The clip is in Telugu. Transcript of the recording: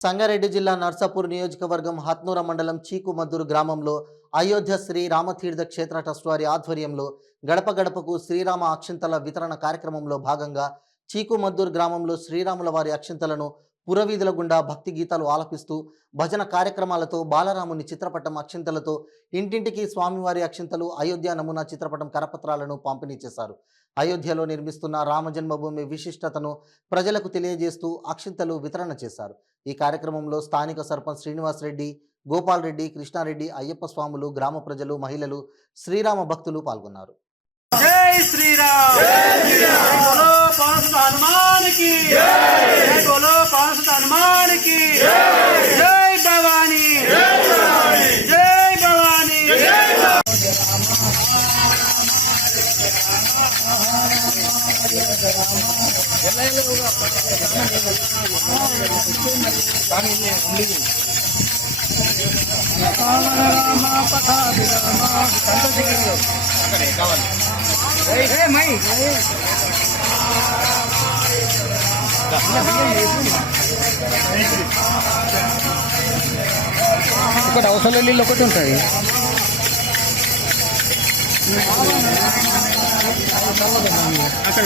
సంగారెడ్డి జిల్లా నర్సాపూర్ నియోజకవర్గం హత్నూర మండలం చీకుమద్దూరు గ్రామంలో అయోధ్య శ్రీ రామతీర్థ క్షేత్ర ట్రస్ట్ వారి ఆధ్వర్యంలో గడప గడపకు శ్రీరామ అక్షింతల వితరణ కార్యక్రమంలో భాగంగా చీకుమద్దూరు గ్రామంలో శ్రీరాముల వారి అక్షింతలను పురవీధుల గుండా భక్తి గీతాలు ఆలపిస్తూ భజన కార్యక్రమాలతో బాలరాముని చిత్రపటం అక్షింతలతో ఇంటింటికి స్వామివారి అక్షింతలు అయోధ్య నమూనా చిత్రపటం కరపత్రాలను పంపిణీ చేశారు. అయోధ్యలో నిర్మిస్తున్న రామజన్మభూమి విశిష్టతను ప్రజలకు తెలియజేస్తూ అక్షింతలు వితరణ చేశారు. ఈ కార్యక్రమంలో స్థానిక సర్పంచ్ శ్రీనివాస్ రెడ్డి, గోపాల్ రెడ్డి, కృష్ణారెడ్డి, అయ్యప్ప స్వాములు, గ్రామ ప్రజలు, మహిళలు, శ్రీరామ భక్తులు పాల్గొన్నారు. జై శ్రీరామ్, బోలో పాంసత హనుమానికి, బోలో పాంసత హనుమానికి, జై భవానీ, జై భవానీ. ఒకటి అవసరం నీళ్ళు ఒకటి ఉంటాయి. అక్కడ